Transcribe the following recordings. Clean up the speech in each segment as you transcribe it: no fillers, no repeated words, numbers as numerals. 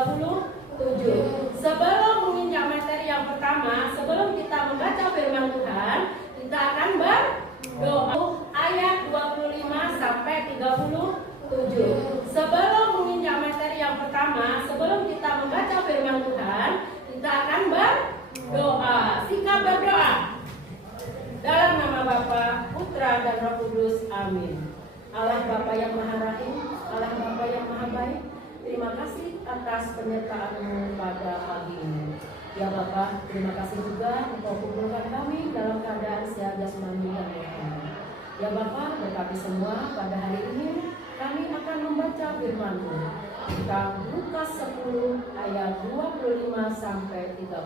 37. Sebelum menginjak materi yang pertama, sebelum kita membaca firman Tuhan, kita akan berdoa. Ayat 25 sampai 37. Sebelum menginjak materi yang pertama, sebelum kita membaca firman Tuhan, kita akan berdoa. Sikap berdoa. Dalam nama Bapa, Putra dan Roh Kudus. Amin. Allah Bapa yang Maha Rahim, Allah Bapa yang Maha Baik, terima kasih atas penyertaan-Mu pada pagi ini. Ya Bapa, terima kasih juga Engkau kumpulkan kami dalam keadaan sehat jasmani dan rohani. Ya Bapa, berkati semua pada hari ini kami akan membaca firman-Mu. Tentang Lukas 10 ayat 25 sampai 37.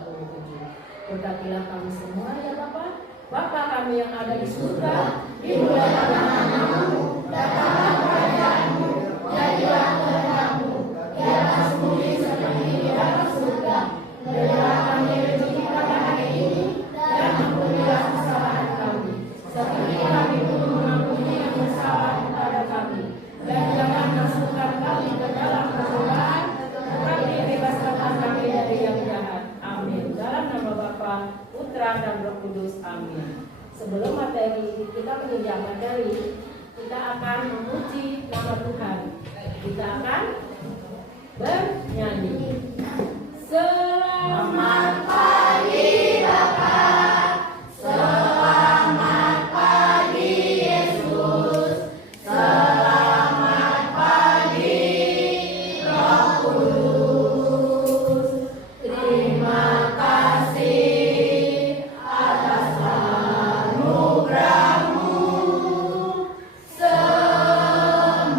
Berkatilah kami semua ya Bapa. Bapa kami yang ada di surga, dimuliakanlah nama-Mu, datanglah kerajaan-Mu, jadilah kehendak-Mu di atas bumi seperti di atas surga. Berilah kami rezeki pada hari ini, dan ampunilah kesalahan kami, seperti kami pun mengampuni yang bersalah kepada kami. Dan jangan masukkan kami ke dalam percobaan, tetapi bebaskanlah kami dari yang jahat. Amin. Dalam nama Bapa, Putra dan Roh Kudus. Amin. Sebelum materi kita menginjak materi, kita akan memuji nama Tuhan. Kita akan bernyanyi. Selamat pagi Bapak, selamat pagi Yesus, selamat pagi Roh Kudus. Terima kasih atas anugerah-Mu semalam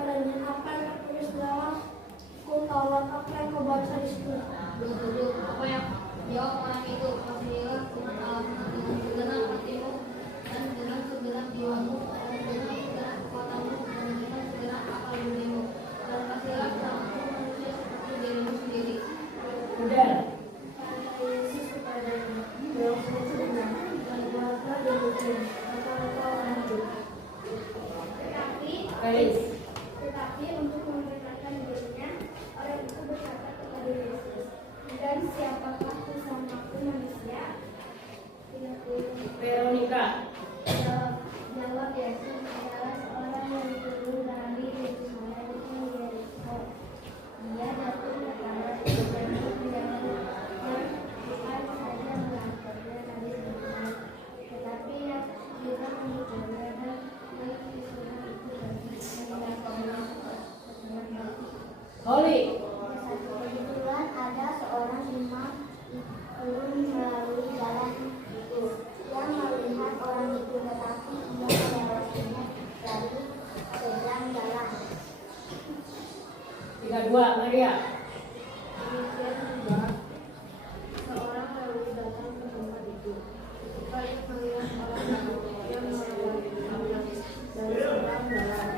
kepadanya, apa yang tertulis dalam Taurat, apa yang kau baca di situ? 27. Apa yang jawab orang itu? Percayalah kepada Allah dengan segenap hatimu dan dengan segenap jiwamu dan dengan segenap kekuatanmu dan dengan segenap akal budimu, dan kasihilah sesamamu manusia seperti dirimu sendiri. Udah. Kata Yesus kepadanya, jawab saja dan buatlah demikian. Kata orang itu. Tetapi untuk membenarkan dirinya, orang itu berkata kepada Yesus, dan siapakah sesamaku manusia? 30. Veronica. Jawab Yesus, adalah seorang yang turun dari Yerusalem ke Yeriko. Dia jatuh ke tanah dan menjalan, dan bukan saja melangkahnya dari sana, tetapi yang juga menghitungnya dan mengisinya itu bagi Holly. Kebetulan ada seorang imam turun melalui jalan itu. Dia melihat orang itu, tetapi ia melewatinya lalu seberang jalan. 32. Maria. Demikian juga seorang Lewi datang ke tempat itu. Ketika ia melihat orang itu, dia melewatinya dari seberang jalan.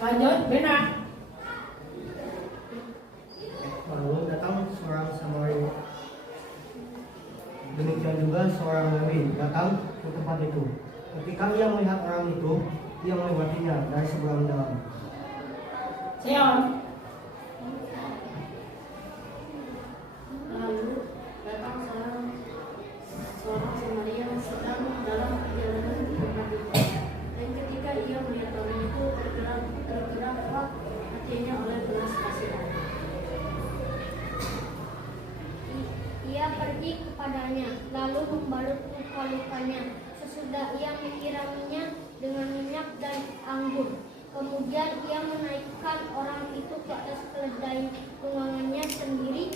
Lanjut, Bena. Lalu datang seorang Samaria. Demikian juga seorang Lewi datang ke tempat itu. Ketika ia melihat orang itu, ia melewatinya dari seberang jalan. Seon. Lalu datang seorang Samaria yang sedang dalam perjalanan ke tempat itu. Dan ketika ia melihat orang itu, tergeraklah hatinya oleh belas kasihan. Ia pergi kepadanya, lalu membalut luka-lukanya. Sesudah ia menyiraminya dengan minyak dan anggur. Kemudian ia menaikkan orang itu ke atas keledai tunggangannya sendiri,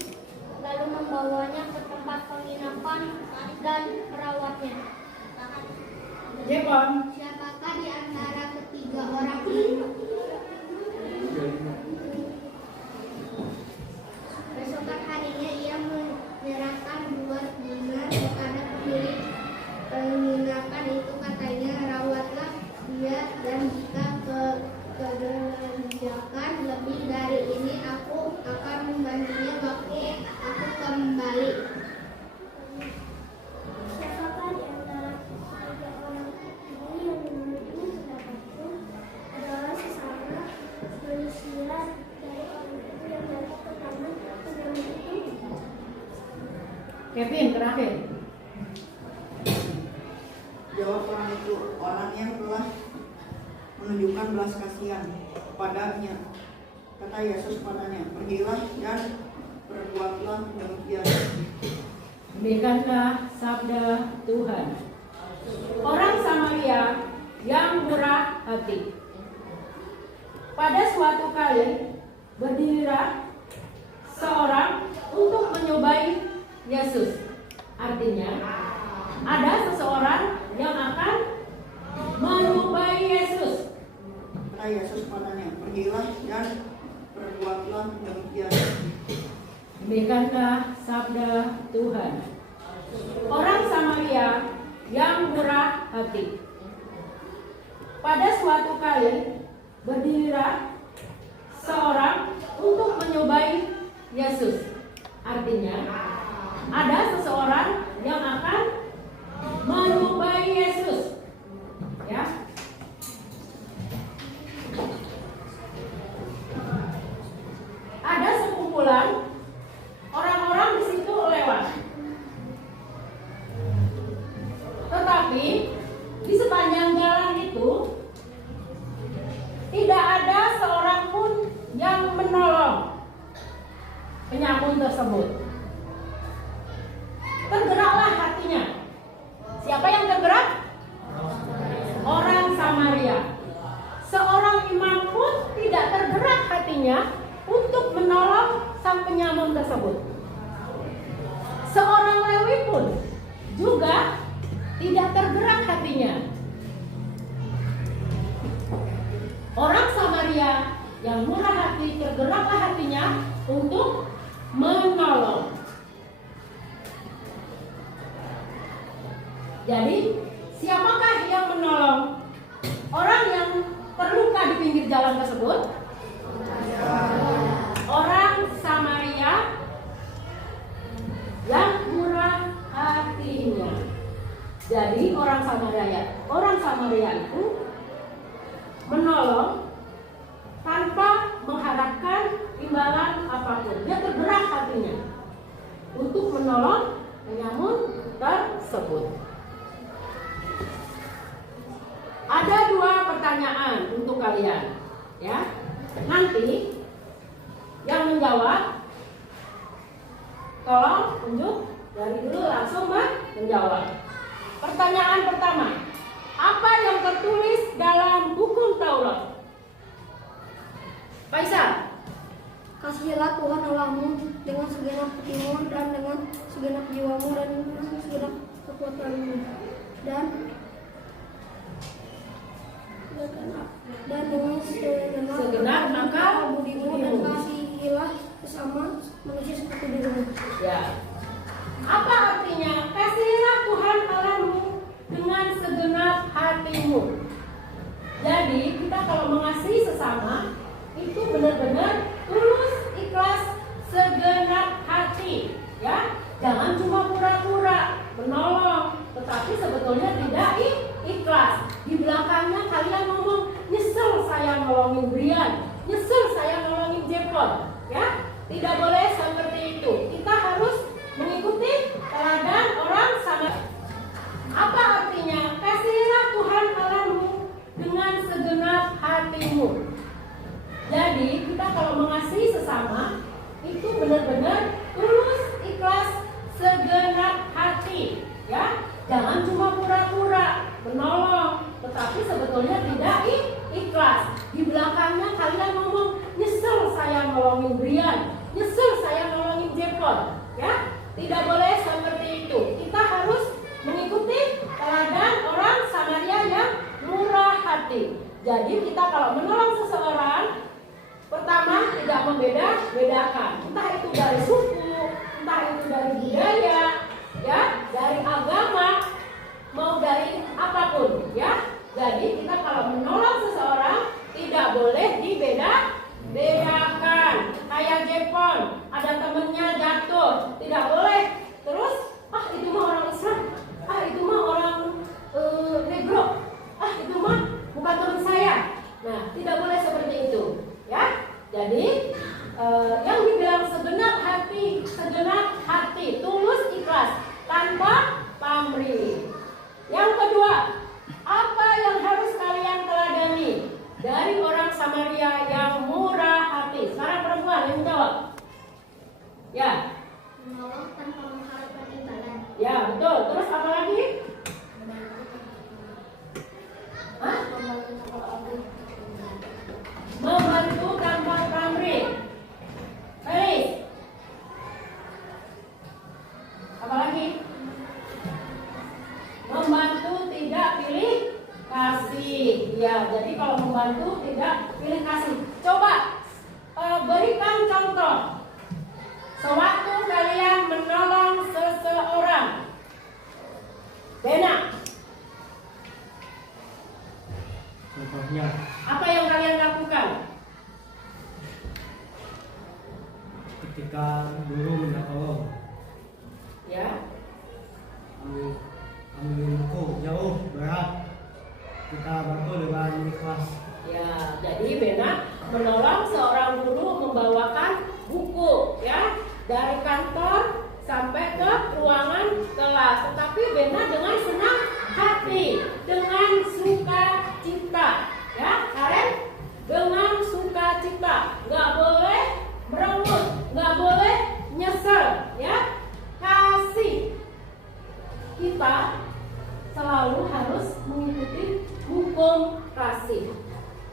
lalu membawanya ke tempat penginapan dan merawatnya. Jepon. Siapakah di antara ketiga orang ini? Besokan harinya ia menyerahkan 2 dinar kepada pemilik penginapan itu, katanya, rawatlah dia, dan jika keberjakan lebih dari ini, aku akan menggantinya waktu aku kembali. Siapakah di antara ketiga orang ini yang menurutmu pendapatku adalah sesama manusia dari orang itu yang datang ke taman penyamun itu? Kevin, terakhir. Jawab orang itu, orang yang telah menunjukkan belas kasihan kepadanya. Kata Yesus padanya, pergilah dan perbuatlah demikian. Demikianlah sabda Tuhan. Orang Samaria yang murah hati. Pada suatu kali berdirilah seorang untuk menyobai Yesus. Artinya, ada seseorang yang akan menyobai Yesus. Kata Yesus padanya, pergilah dan perbuatlah demikian. Demikianlah sabda Tuhan. Orang Samaria yang murah hati. Pada suatu kali berdirilah seorang untuk menyobai Yesus. Artinya, ada seseorang yang akan menyobai Yesus. Ya. Ada sekumpulan orang-orang di situ lewat. Tetapi di sepanjang jalan itu tidak ada seorang pun yang menolong penyamun tersebut. Tergeraklah hatinya. Siapa yang tergerak? Orang Samaria. Seorang imam pun tidak tergerak hatinya untuk menolong sang penyamun tersebut. Seorang Lewi pun juga tidak tergerak hatinya. yang murah hati, tergeraklah hatinya untuk menolong. Jadi, siapakah yang menolong orang yang terluka di pinggir jalan tersebut? Orang Samaria yang murah hatinya. Jadi orang Samaria itu menolong tanpa mengharapkan imbalan apapun. Dia tergerak hatinya untuk menolong penyamun tersebut. Ada 2 pertanyaan untuk kalian, ya. Nanti yang menjawab, tolong tunjuk dari dulu langsung menjawab. Pertanyaan pertama, apa yang tertulis dalam hukum Taurat? Faisal. Kasihilah Tuhan Allahmu dengan segenap hatimu dan dengan segenap jiwamu dan dengan segenap kekuatanmu dan dengan Segenap akal budimu dan kasihilah sesama manusia seperti dirimu. Ya. Apa artinya kasihilah Tuhan Allahmu dengan segenap hatimu? Jadi kita kalau mengasihi sesama itu benar-benar tulus, ikhlas, segenap hati, ya. Jangan cuma pura-pura menolong, tetapi sebetulnya tidak ikhlas. Di belakangnya kalian ngomong, nyesel saya nolongin Brian, nyesel saya nolongin Jepon, ya. Tidak boleh seperti itu. Kita harus mengikuti teladan orang Samaria. Apa artinya kasihilah Tuhan Allahmu dengan segenap hatimu? Jadi kita kalau mengasihi sesama itu benar-benar tulus, ikhlas, segenap hati, ya. Jangan cuma pura-pura menolong, tetapi sebetulnya tidak ikhlas. Di belakangnya kalian ngomong, nyesel saya nolongin Brian, nyesel saya nolongin Jepon, ya. Tidak boleh seperti itu. Kita harus mengikuti teladan orang Samaria yang murah hati. Jadi kita kalau menolong seseorang, pertama tidak membeda-bedakan, entah itu dari suku, entah itu dari budaya, ya, dari agama, mau dari apapun, ya. Jadi kita kalau menolong seseorang tidak boleh dibedakan. Kayak Jepon, ada temennya jatuh, tidak boleh. Terus, itu mah orang Islam, itu mah orang negro, itu mah bukan teman saya. Nah, tidak boleh seperti itu, ya. Jadi yang dibilang segenap hati, tulus, ikhlas, tanpa pamrih. Yang kedua, apa yang harus kalian teladani dari orang Samaria yang murah hati? Sekarang perempuan yang menjawab. Ya. Menolong tanpa mengharapkan imbalan. Ya, betul. Terus apa lagi? Hah? Membantu tanpa pamrih. Felis. Apa lagi? Membantu tidak pilih kasih. Ya, jadi kalau membantu tidak pilih kasih. Coba berikan contoh. Sewaktu kalian menolong seseorang. Bena. Contohnya, Apa yang kalian lakukan? ketika guru minta tolong, Ya. ambil buku jauh berat, kita bantu dengan ikhlas. Ya, jadi Bena menolong seorang guru membawakan buku, ya, dari kantor sampai ke ruangan kelas. Tetapi Bena dengan senang hati, dengan sukacita, ya, Karen, dengan sukacita, nggak boleh merengut, nggak boleh nyesel, ya. Kasih, kita selalu harus mengikuti hukum kasih.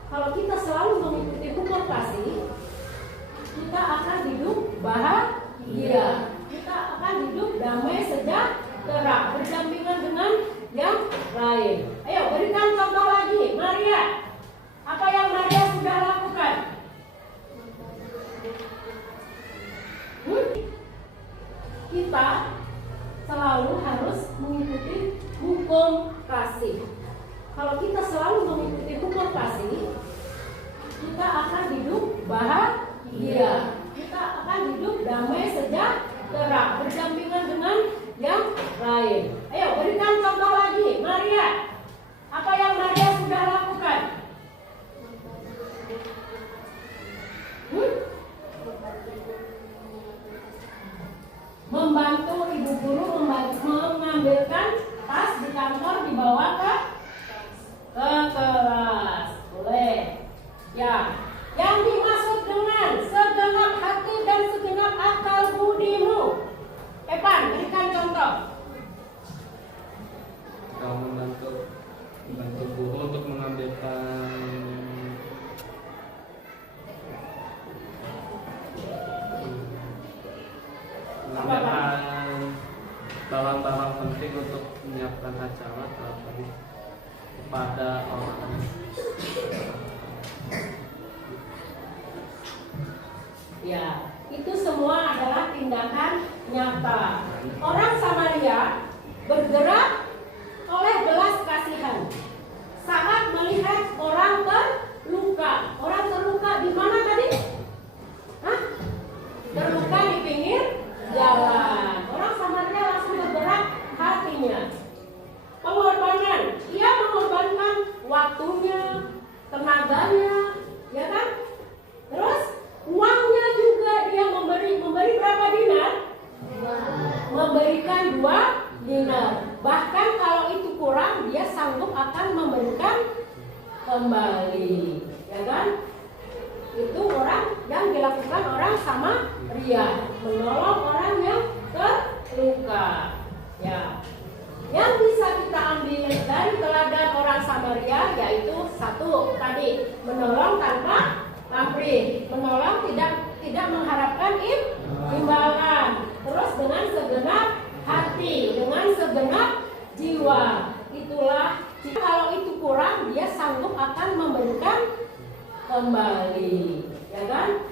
Kalau kita selalu mengikuti hukum kasih, kita akan hidup bahagia, kita akan hidup damai sejahtera, berdampingan dengan yang lain. bahagia. Kita akan hidup damai sejahtera berdampingan dengan yang lain. Ayo berikan contoh lagi, Maria. Apa yang Maria sudah lakukan? Membantu ibu guru mengambilkan tas di kantor dibawa ke kelas. Boleh. Ya. Yang dimaksud dengan segenap hati dan segenap akal budimu. Evan, berikan contoh. Kalau membantu guru untuk mengambilkan barang-barang penting untuk menyiapkan acara tadi kepada orang. Ya, itu semua adalah tindakan nyata. Orang Samaria bergerak oleh belas kasihan saat melihat orang terluka. Orang terluka di mana tadi? Hah? Terluka di pinggir jalan. Orang Samaria langsung bergerak hatinya. Pengorbanan, ia mengorbankan waktunya, tenaganya, ya kan? Terus uangnya juga dia memberi berapa dinar? Memberikan 2 dinar. Bahkan kalau itu kurang, dia sanggup akan memberikan kembali, ya kan? Itu orang yang dilakukan orang Samaria, menolong orang yang terluka. Ya. Yang bisa kita ambil dari teladan orang Samaria yaitu satu tadi, menolong tanpa pamrih, menolong tidak mengharapkan imbalan, terus dengan segenap hati, dengan segenap jiwa. Itulah kalau itu kurang, dia sanggup akan memberikan kembali, ya kan?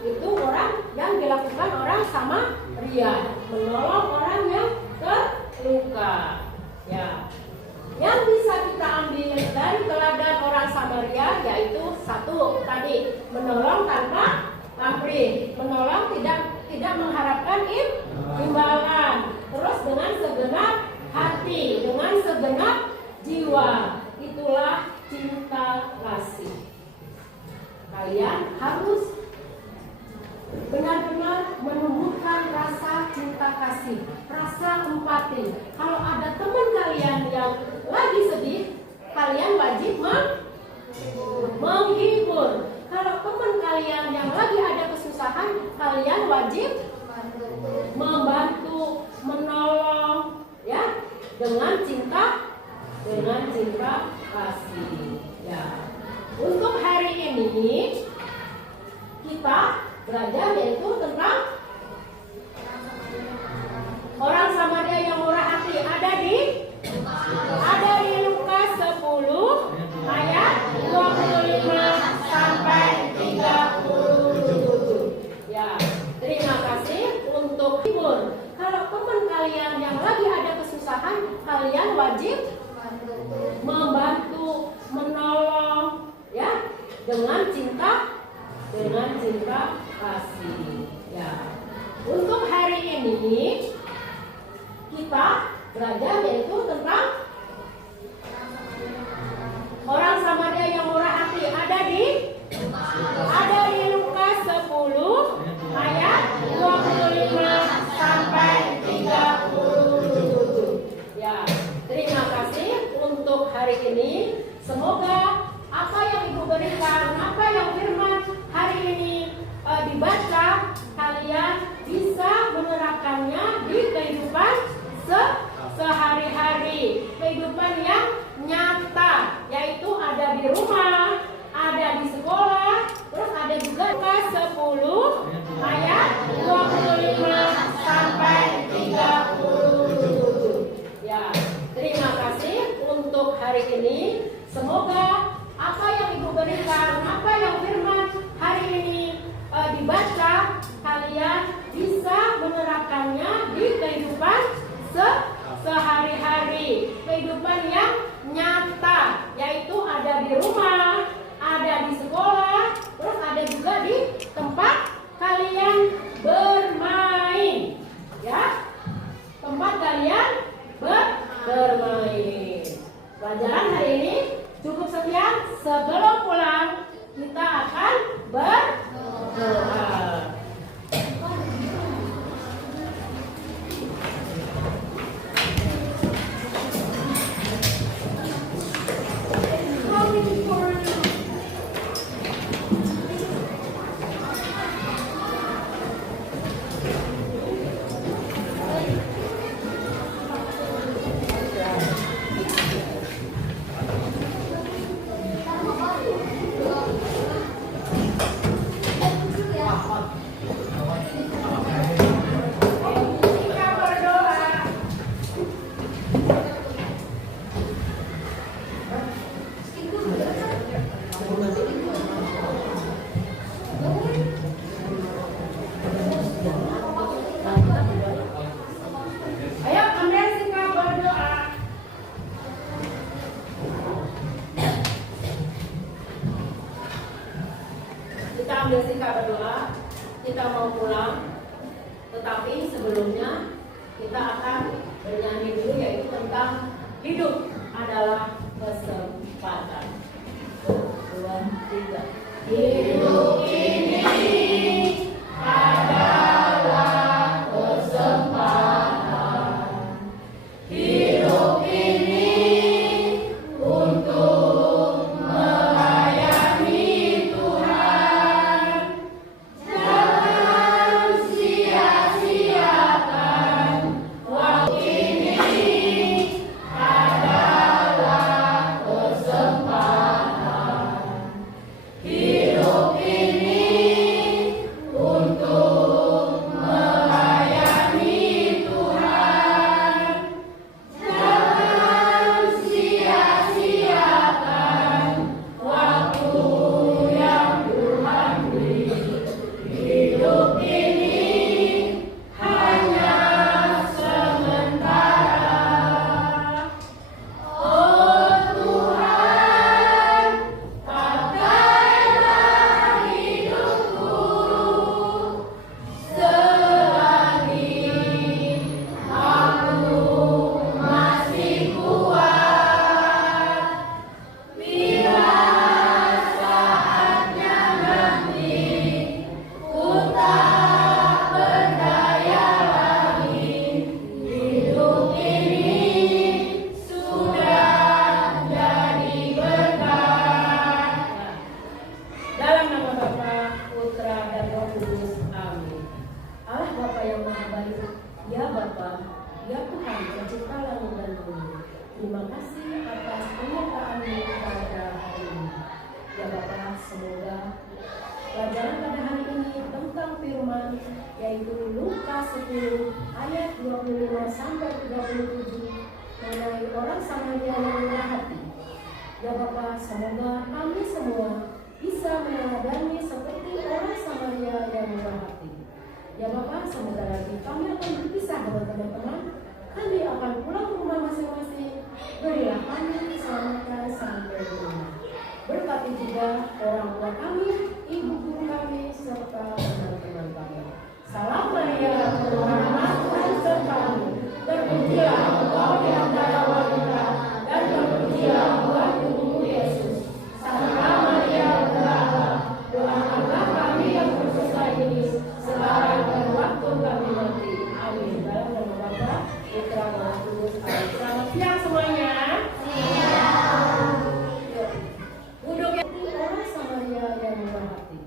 Itu orang yang dilakukan orang Samaria, menolong orang yang terluka. Ya. Yang bisa kita ambil dari teladan orang Samaria yaitu satu tadi, menolong tanpa pamrih, menolong tidak mengharapkan imbalan, terus dengan segenap hati, dengan segenap jiwa. Itulah cinta kasih. Kalian harus benar-benar menumbuhkan rasa cinta kasih, rasa empati. Kalau ada teman kalian yang lagi sedih, kalian wajib menghibur. Kalau teman kalian yang lagi ada kesusahan, kalian wajib membantu, menolong, ya, dengan cinta kasih. Ya. Untuk hari ini kita belajar yaitu tentang orang Samaria yang murah hati. Ada di Lukas 10 ayat 25 sampai 37. Ya, terima kasih untuk hibur. Kalau teman kalian yang lagi ada kesusahan, kalian wajib membantu, menolong, ya, dengan cinta kasih. Ya. Untuk hari ini kita belajar yaitu tentang orang Samaria yang murah hati. Ada di Lukas 10 ayat 25 sampai 37. Ya, terima kasih untuk hari ini. Semoga apa yang Ibu berikan, apa yang firman hari ini dibaca, kalian bisa menerapkannya di kehidupan sehari-hari, kehidupan yang nyata, yaitu ada di rumah, ada di sekolah, terus ada juga Lukas 10 ayat 25 sampai 37. Ya, terima kasih untuk hari ini. Semoga apa yang Ibu berikan, apa yang firman hari ini dibaca, kalian bisa menerapkannya di kehidupan sehari-hari, kehidupan yang nyata, yaitu ada di rumah, ada di sekolah, terus ada juga Kita ambil sikap berdoa, kita mau pulang. Tetapi sebelumnya kita akan bernyanyi dulu, yaitu tentang hidup adalah kesempatan. 1, 2, 3. Hidup ini adalah kesempatan. Hidup ini untuk melayani Tuhan. Jangan sia-siakan waktu ini adalah kesempatan. Hidup ini untuk melayani Tuhan. Jangan sia-siakan waktu yang Tuhan beri. Hidup ini hanya sementara. Oh Tuhan, pakailah hidupku selagi aku masih kuat. Bila saatnya nanti ku tak berdaya lagi, hidup ini sudah jadi berkat. Dalam nama Bapa, Putra, dan Roh Kudus. Amin. Allah Bapa yang Maha Baik, ya Bapa, ya Tuhan pencipta langit dan bumi. Terima kasih atas penyertaan-Mu pada hari ini. Ya Bapa, semoga pelajaran pada hari ini tentang firman, yaitu Lukas 10 ayat 25 sampai 37 mengenai orang Samaria yang murah hati. Ya Bapa, semoga kami semua bisa meneladani seperti orang Samaria yang murah hati. Ya Bapa, semoga nanti kami akan berpisah dengan teman-teman. Kami akan pulang ke rumah masing-masing. Berilah kami selamatkan sampai di rumah. Berkati juga orang tua kami, ibu guru kami, serta teman-teman kami. Salam Maria, penuh rahmat, Tuhan sertamu. Terpujilah Engkau di antara wanita, dan terpujilah buah tubuhmu Yesus. Santa Maria, Bunda, doakanlah kami yang berdosa ini sekarang dan waktu kami mati. Amin. Dalam nama Bapa, Putra, dan Roh Kudus. Amin. Selamat siang semuanya. Duduk yang orang Samaria yang murah hati.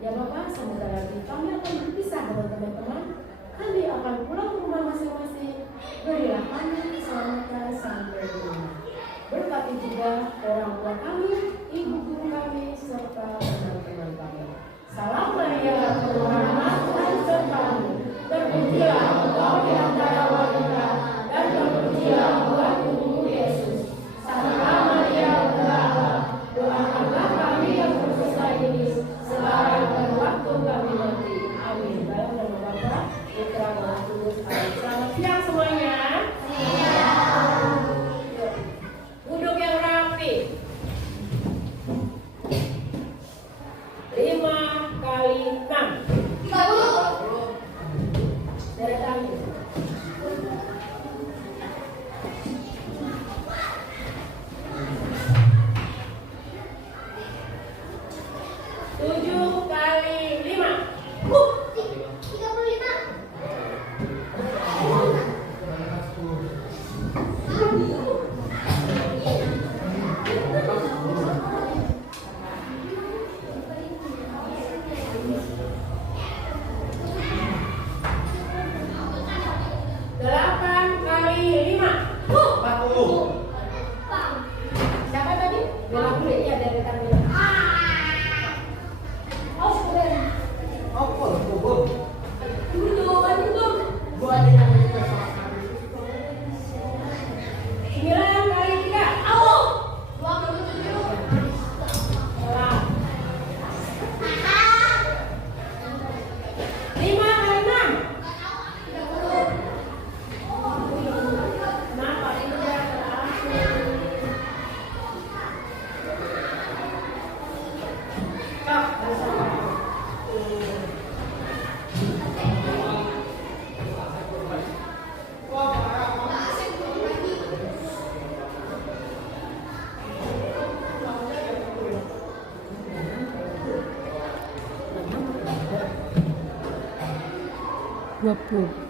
Ya Bapa, semoga nanti kami akan berpisah dengan teman-teman. Kami akan pulang ke rumah masing-masing. Berilah kami selamatkan sampai di rumah. Berkati juga orang tua kami, ibu guru kami, serta teman-teman kami. Salam Maria, penuh rahmat, Tuhan sertamu. Terpujilah Engkau di antara wanita, dan terpujilah buah tubuhmu Yesus. Santa Maria, Bunda, doakanlah kami yang berdosa ini sekarang dan waktu kami mati. Amin. Dalam nama Bapa, Putra, dan Roh Kudus. Amin. Selamat siang semuanya. Duduk yang rapi. 5 kali 6. 30. Deretan. 7 kali 5. 35. Delapan kali 5. 40. Siapa tadi? 50. Iya, deretan dulu. 20.